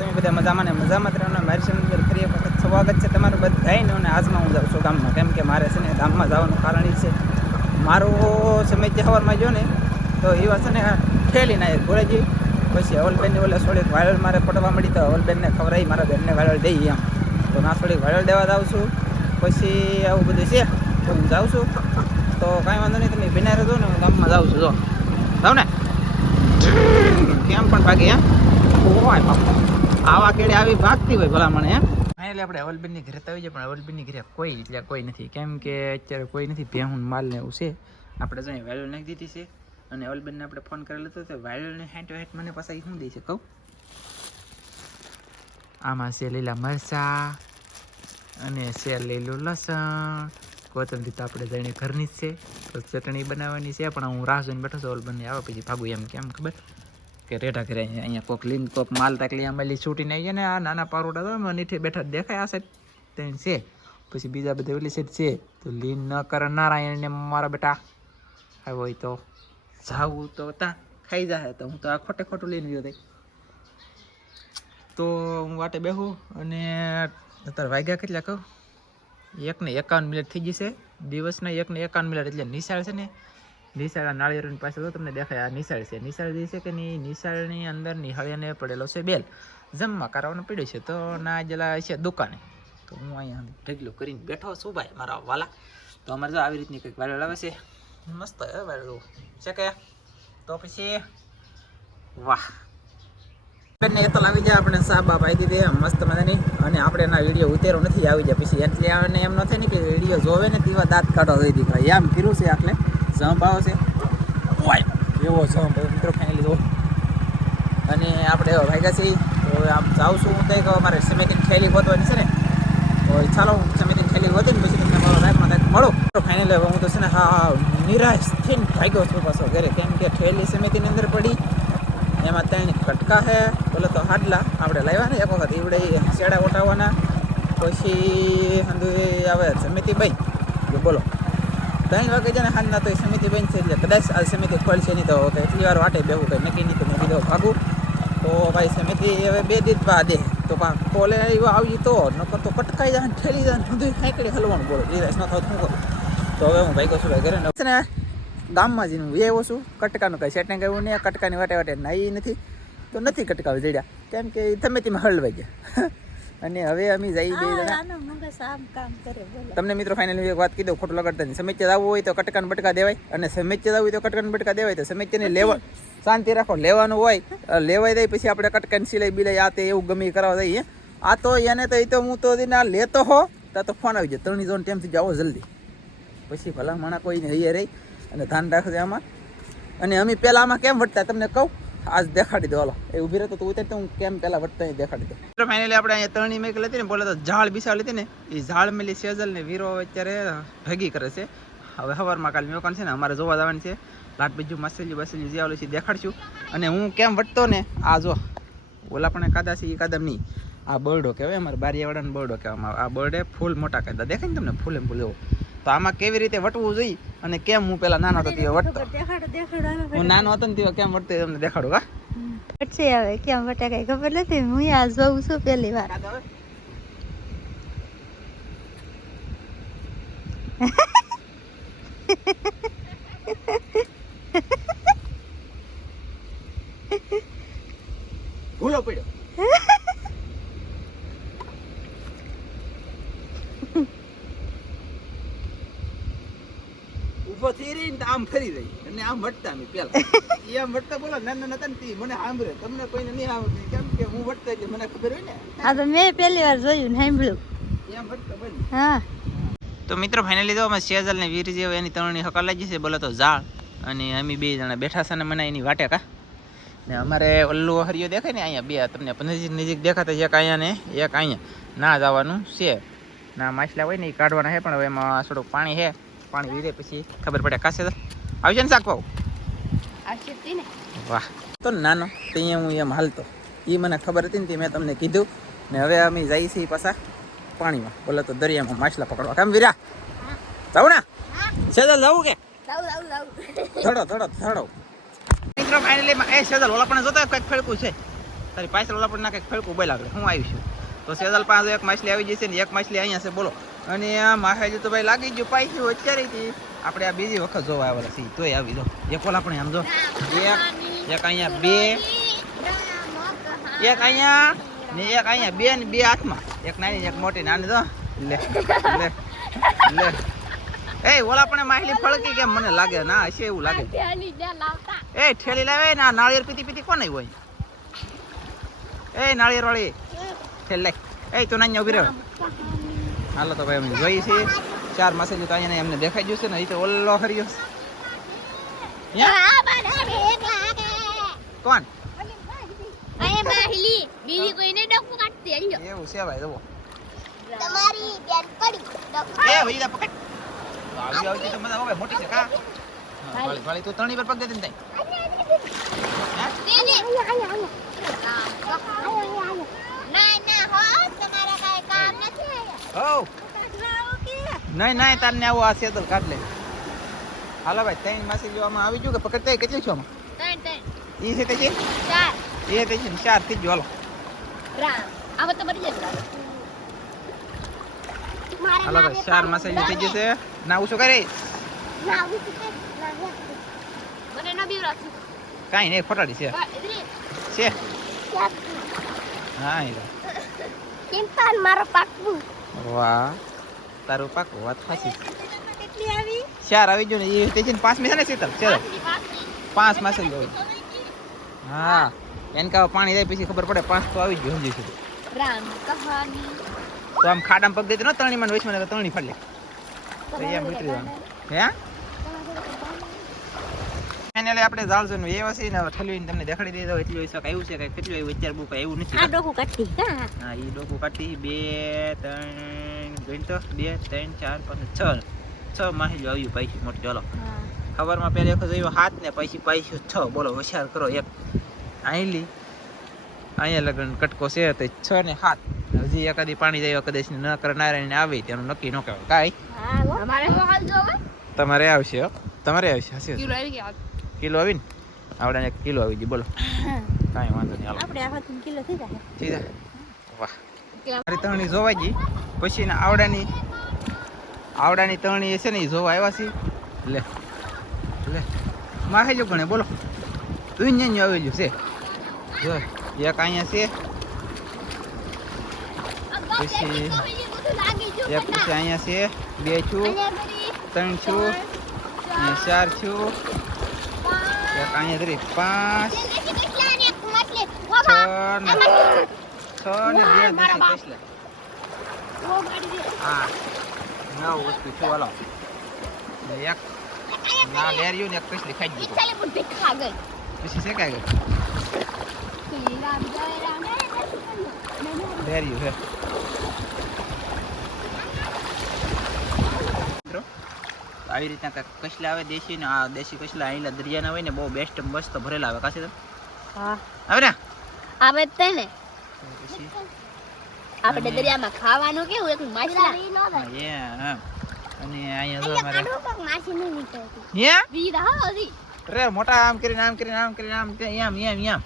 તમે બધા મજામાં ને મજામાં જ રહેવાનું. મારી ચેનલ પર ફરી એક વખત સ્વાગત છે તમારું બધાયનું. અને આજમાં હું જાઉં છું ગામમાં, કેમ કે મારે છે ને ગામમાં જવાનું કારણ એ છે મારો સમય તહેવારમાં જો ને તો એવા છે ને ઠેલીને એક ભોળેજી પછી અવલબેનની ઓલે થોડીક વાયરલ મારે પટવા મળી તો અવલબેનને ખવડાવી મારા બેનને વાયરલ દઈ એમ તો ના થોડીક વાયરલ દેવા જાઉં છું. પછી આવું બધું છે તો હું જાઉં છું. તો કાંઈ વાંધો નહીં, તમે બિના રહેજો ને હું ગામમાં જાઉં છું. જો જાઉં ને કેમ પણ ભાગી એમ હોય આવા કેડે આવી ભાગતી હોય ભલામણ એમ. એટલે આપણે અવલબેનની ઘરે તો આવી જાય, પણ અવલબેનની ઘરે કોઈ નથી, કેમ કે અત્યારે કોઈ નથી. ભેહું માલ ને એવું છે. આપણે જો વાયરલ નાખી દીધી છે અને અવલબેનને આપણે ફોન કરેલો હતો તો વાયરલને હેઠ મને પાછા શું દે છે કહું. આમાં છે લીલા મરચાં અને છે લીલું લસણ, કોથમરી તો આપણે જઈને ઘરની જ છે. તો ચટણી બનાવવાની છે, પણ હું રાહ જોઈને બેઠો છું અવલબેનને આવે પછી ભાગું એમ. કેમ ખબર કે રેઢા ઘરે અહીંયા કોક લીન કોક માલ તાકલી આમાં છૂટીને આવીએ ને આ નાના પારોડા તો નીચે બેઠા દેખાય આ સાઈડ ત્યાં છે. પછી બીજા બધા ઓલી સાઈડ છે તો લીન ન કરે નારાયણને મારા બેટા હોય તો જાવું તો ત્યાં ખાઈ જાય. તો હું તો આ ખોટું લઈને ગયો થઈ. તો હું વાટે બેહું અને અત્યારે વાગ્યા કેટલા કહું 1:51 મિનિટ થઈ જશે. દિવસના 1:51 મિનિટ એટલે નિશાળ છે ને, નિશાળ નાળિયેરની પાસે તો તમને દેખાય આ નિશાળ છે. નિશાળ જે છે કે નહીં, નિશાળની અંદર નિહાળીને પડેલો છે બેલ, જમવા કરવાનો પડ્યો છે. તો ના જેલા છે દુકાને. તો હું અહીંયા ઢગલો કરીને બેઠો છું ભાઈ મારા વાલા. તો અમારે જો આવી રીતની કંઈક વાયરલ આવે છે, મસ્ત વાયરલ છે કે. તો પછી વાહ ને એ તો લાવી જાય આપણે સાબા પાઈ દીધી મસ્ત મજાની. અને આપણે એના વિડીયો ઉતેરો નથી આવી જાય પછી એટલે એને એમ ન થાય ને કે વિડીયો જોવે ને તેવા દાંત કાઢવા દઈ દીધા એમ કર્યું છે. આટલે જમ્પ આવશે એવો જમ્પ મિત્રો ફાઇનલી જો. અને આપણે ભાગ્યા છીએ તો આમ જાઉં છું હું કંઈક અમારે સમિતિની થેલી ગોતવાની છે ને, તો ચાલો સમિતિની થેલી ગોતી ને પછી તમને લાઈફમાં કંઈક મળો. ફાઇનલી હવે હું તો છે ને હા નિરાશ થઈને ભાગ્યો છું પાછો ઘરે, કેમ કે થેલી સમિતિની અંદર પડી. એમાં 3 કટકા છે, બોલો તો હાડલા આપણે લાવ્યા ને એક વખત એવડે શેડા ઓટાવવાના. પછી હંધુ આવે સમિતિ ભાઈ બોલો 3 વાગે છે ને હાલના તો સમિતિ બની છે. એટલે કદાચ આ સમિતિ ખોલશે નહીં તો એટલી વાર વાટે બેવું કંઈ નક્કી નહીં. તો મેં કીધું ભાગું તો ભાઈ સમિતિ હવે 2 દિવસ બાદ દે તો ખોલે એવા આવી તો નકર તો કટકાઈ જાય ઠેલી જાય બધું સાંકડી હલવાનું. બોલો નિરાશ ન થાવ શું કહું. તો હવે હું ભાઈ કહું છું ભાઈ ઘરે ને ગામમાં જઈને હું એવો છું. કટકાનું કંઈ સેટિંગ આવ્યું નહીં, કટકાની વાટે વાટે નાઈ નથી તો નથી કટકાવી જડ્યા, કેમ કે તમે તેમાં હળવાઈ ગયા. અને હવે અમે જઈ બે તમને મિત્રો ફાઇનલી એક વાત કીધું ખોટું લગાડતા નહીં. સમિત્ય જવું હોય તો કટકાન બટકા દેવાય, અને સમિત્ય જવું હોય તો કટકાન બટકા દેવાય. તો સમિત્યને લેવા શાંતિ રાખો, લેવાનું હોય લેવાય દઈ. પછી આપણે કટકાની સિલાઈ બિલાઈ આ તે એવું ગમે કરાવવા દઈએ. આ તો એને તો એ તો હું તો ના લેતો હો તો ફોન આવી જાય 3 ઝોન ટાઈમથી જાઓ જલ્દી. પછી ભલા માણા કોઈને હૈયે રહી અને ધ્યાન રાખજે આમાં. અને અમે પહેલાં આમાં કેમ વટતા તમને કહું, આજ દેખાડી દો. હાલો એ ઊભી રહેતો તો ઉતરતો હું કેમ પહેલાં વટતા દેખાડી દો. ફાઇનલી આપણે અહીંયા તરણી મેક લેતી ને બોલે તો ઝાડ બિસાડ લેતી ને એ ઝાડ મેલી સેજલ ને વીરો અત્યારે ભેગી કરે છે. હવે સવારમાં કાલે મેકાણ છે ને અમારે જોવા જવાનું છે. લાટ બીજું મસેલી બસેલી જે આવેલી છે દેખાડશું. અને હું કેમ વટતો ને આ જો ઓલા પણ કાદા છે એ કાદમ નહીં, આ બરડો કહેવાય અમારે બારીયાવાળાને બરડો કહેવામાં આવે. આ બરડે ફૂલ મોટા કાદા દેખાય ને તમને ફૂલ એમ ફૂલ એવો. તો આમાં કેવી રીતે વટવું જોઈએ અને કેમ હું પેલા નાનો હતો તે વટતો, હું નાનો હતો ને તે કેમ વટતો તમને દેખાડું. કા વટશે હવે કેમ વટા કઈ ખબર નથી. હું આ જોઉં છું પહેલી વાર. ભૂલો પડ્યો ઉભો થઈ રહી ને આમ ફરી રહી અને આમ વટતા અમે પેલા એ આમ વટતા બોલો નાના નતા ને મને સાંભળે, તમને કોઈને નહીં આવડે કેમ કે હું વટતા એટલે મને ખબર હોય ને. આ તો મેં પહેલી વાર જોયું ને સાંભળ્યું. એમ વટતા બની. હા તો મિત્રો ફાઇનલી તો અમે સેજલ ને વીર જેવો એની ત્રણની હકા લાગી છે બોલો તો ઝાડ. અને અમે 2 જણા બેઠા છે ને મને એની વાટે કા ને અમારે ઓલ્લુ હરિયો દેખાય ને અહીંયા 2 તમને નજીક દેખાતા એક અહીંયા ને એક અહીંયા ના જવાનું છે. ના માછલા હોય ને એ કાઢવાના છે, પણ હવે એમાં થોડુંક પાણી છે. પાણી વીરે પછી ખબર પડે. કાશે આવશે ને શાક પાવ વાહ. તો નાનો તો અહીંયા હું એમ હાલતો એ મને ખબર હતી ને તે મેં તમને કીધું. ને હવે અમે જઈએ છીએ પાછા પાણીમાં બોલે તો દરિયામાં માછલા પકડવા. કેમ વીરા જાવ ને સેજલ જવું કે થડો મિત્રો ફાઇનલી એ સેજલ ઓલા પણ જોતા કંઈક ફેરકું છે તારી પાછળ આપણે ના કંઈક ફળકું બોલ આપણે હું આવીશું તો સેજલ પાસે એક માછલી આવી જશે ને એક માછલી અહીંયા છે બોલો અને આ માછલી તો ભાઈ લાગી ગયું પાછું અત્યારે આપણે આ બીજી વખત જોવા આવેલા છીએ તોય આવી દો એક ઓલ આપણે આમ જો એક અહીંયા બે એક અહીંયા ને એક અહીંયા બે ને બે હાથમાં એક નાની એક મોટી નાની તો લે લે લે એ ઓલા પણ માછલી ફળકી કેમ મને લાગે ના હશે એવું લાગે એ ઠેલી લાવે ના નાળિયેર પીતી પીતી કોને હોય એ નાળિયેર વાળી ઠેલ લે એ તું નાની ઉભી રહે હાલો તો ભાઈ અમે જોઈએ છીએ 4 માછલી તો અહીંયા એમને દેખાઈ ગયું છે ને એ તો ઓલો હરિયો કોણ બીજી કોઈને ડોકું કાઢતી આલ્યો એવું છે ભાઈ જુઓ તમારી બેન પડી ડોકું એ ભઈલા પકડ આવી આવી તો મજા આવે મોટી છે કા વાળી વાળી તો તણી પર પગ દે દે ના ના હો તમારા કાઈ કામ નથી હો નહીં નહીં તારને આવો આ સેતલ કાઢ લે હાલો ભાઈ ત્રણ માસી જોવામાં આવી ગયું કે પકડતા કેટલી છો આમાં ત્રણ ત્રણ ઈ છે તે છે ચાર એ તે છે 4 થી જ હાલો રામ આવો તો બરી જશે હાલો ભાઈ 4 માસી થઈ જશે ના ઉસો કરે મને ના બીવ રાખી કાઈ નહીં ફટાડી છે છે હા એ કિંપાન મારો પાકવું વાહ તારું પાકું વાત ખાસી કેટલી આવી 4 આવી ગયો ને એ તે છે 5 મે છે ને શીતલ ચલો 5 માસી ગયો હા એને કા પાણી દે પછી ખબર પડે 5 તો આવી ગયો સમજી છે રામ કહાની તો આમ ખાડામાં પગ દેતો ને તણી માં વેચમાં તો તણી ફાડ લે તો એમ ઉતરી જવાનું હે ફાઇનલી આપણે જાળ જોઈને એ વસી ને ઠલવીને તમને દેખાડી દીધો એટલું વિશે આવ્યું છે કે કેટલું આવ્યું અત્યારે બહુ કઈ આવ્યું નથી આ ડોકું કાઢતી કા હા ઈ ડોકું કાઢી 2 3 ગણતો 2 3 4 5 6 માહિતી આવ્યું પૈસા મોટી ચાલો ખબરમાં પહેલા વખત આવ્યો 7 ને પછી 6 બોલો હોશિયાર કરો એક આઈલી અહીંયા લગન કટકો છે તો 6 ને 7 હજી એકાદી પાણી જાય કદાચ ન કરનાર આવે તેનું નક્કી ન કહેવાય કાંઈ હા અમારે હાલ જોવે તમારે આવશે હો તમારે આવશે હશે કિલો આવી ગયા કિલો આવીને આવડાને 1 કિલો આવી ગઈ બોલો કાંઈ વાંધો નહીં હાલો આપણે આખા 3 કિલો થઈ જાય સીધા વાહ મારી તરણી જોવાઈ ગઈ પછી ને આવડાની તરણી છે ને એ જોવા આવ્યા છે લે લે માહે જો ગણે બોલો દુનિયા આવી ગયું છે જો એક અહીંયા છે પછી એક પછી અહીંયા છે 2 છું 3 છું અને 4 છું એક અહીંયા ધરી 5 6 ને 2 દેશી હા 9 વસ્તુ છું હાલો ને એક ના લેર્યું ને એક કસલી ખાઈ દીધું પછી શેકાઈ ગયું લેર્યું છે આવી રીતના કસલા આવે દેશી ને આ દેશી કસલા અહીંલા દરિયાના હોય ને બહુ બેસ્ટ મસ્ત ભરેલા આવે કાશે તો હા આવે ને આવે તે ને પછી આપણે દરિયામાં ખાવાનું કેવું એક માછલા હા અને અહીંયા જો અમારે માછી નહીં નીકળતી હે વીર હા હજી રે મોટા આમ કરીને આમ કરીને આમ કરીને આમ એમ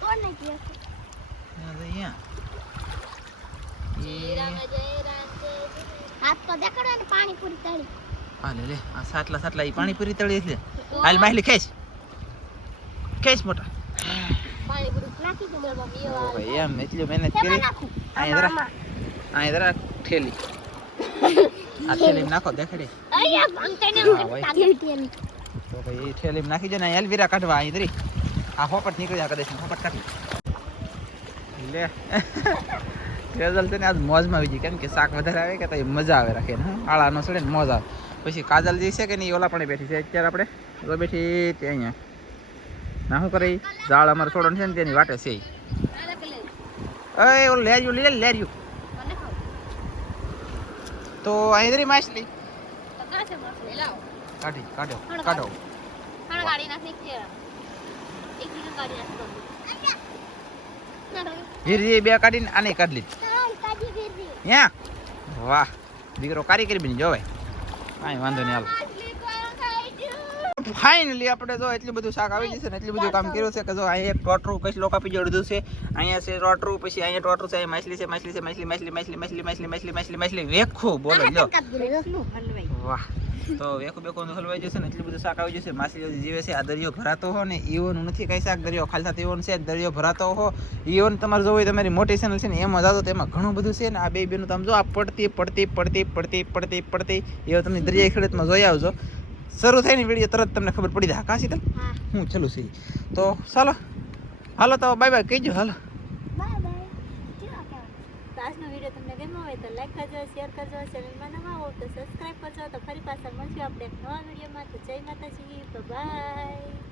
કોણ નથી હાથ તો દેખાડો ને પાણી પૂરી તળી હા લે આ સાટલા ઈ પાણીપુરી તળી છે હાલ માહલી ખેંચ મોટા પાણી પૂરી નાખી દે મારા મમ્મી ઓ ભાઈ એમ એટલી મહેનત કરી અહીંયા જરા ઠેલી આ ઠેલી નાખો દેખાડે અહીંયા અંકને હા, ભાઈ. તો ભાઈ એ ઠેલી નાખી દે ને એલવીરા કાઢવા અહીં ધરી આ હોપટ નીકળી જાય કદાચ હોપટ કાઢી લે રેઝલ છે ને આજ મોજમાં આવી ગઈ કેમ કે શાક વધારે આવે કે તો મજા આવે રાખે ને આળા નો સડે ને મોજ આવે પછી કાજલ જે છે કે નહીં ઓલા પણ બેઠી છે અત્યારે આપણે તો બેઠી તે અહીંયા ના શું કરે ઈ? જાળ અમારે છોડો છે ને તેની વાટે છે ઈ. એ ઓલું લેર્યું તો અહીં ધરી માછલી કાઢો ધીરે બે કાઢીને આને કાઢી લીધી યા વાહ દીકરો કારીગરી બની જોવે કાંઈ વાંધો નહીં હાલો ફાઇનલી આપણે જો એટલું બધું શાક આવી જશે ને એટલું બધું કામ કર્યું છે કે જો અહીંયા એક ટોટરું પછી લોકો આપી અડધું છે, અહીંયા છે ટોટરું, પછી અહીંયા ટોટરું છે, અહીંયા માછલી છે, માછલી છે, માછલી માછલી માછલી માછલી માછલી માછલી માછલી માછલી વેખું બોલો લો વાહ. તો વેખું બેખું હલવાઈ જશે ને એટલું બધું શાક આવી જશે. માછલીઓ જીવે છે. આ દરિયો ભરાતો હો ને ઈવોનું નથી કઈ શાક, દરિયો ખાલી થતો ઈવોન છે, દરિયો ભરાતો હો ઈવોન તમારે જોવો હોય તમારી મોટી ચેનલ છે ને એમાં જાતો તો એમાં ઘણું બધું છે ને. આ બે બેનું તમે જો આ પડતી પડતી પડતી પડતી પડતી પડતી એવો તમે દરિયાઈ ખેડૂતમાં જોઈ આવજો. શરૂ થાય ને વિડીયો તરત તમને ખબર પડી જાય. કાશી તલ હું ચલું છે. તો ચાલો હાલો તો બાય બાય કહીજો. હાલો આજનો વિડીયો તમને ગમ્યો હોય તો લાઈક કરજો, શેર કરજો, ચેનલમાં નવા હો તો સબસ્ક્રાઈબ કરજો. તો ફરી પાછા મળશું આપણે એક નવા વિડીયોમાં. તો જય માતાજી, બાય.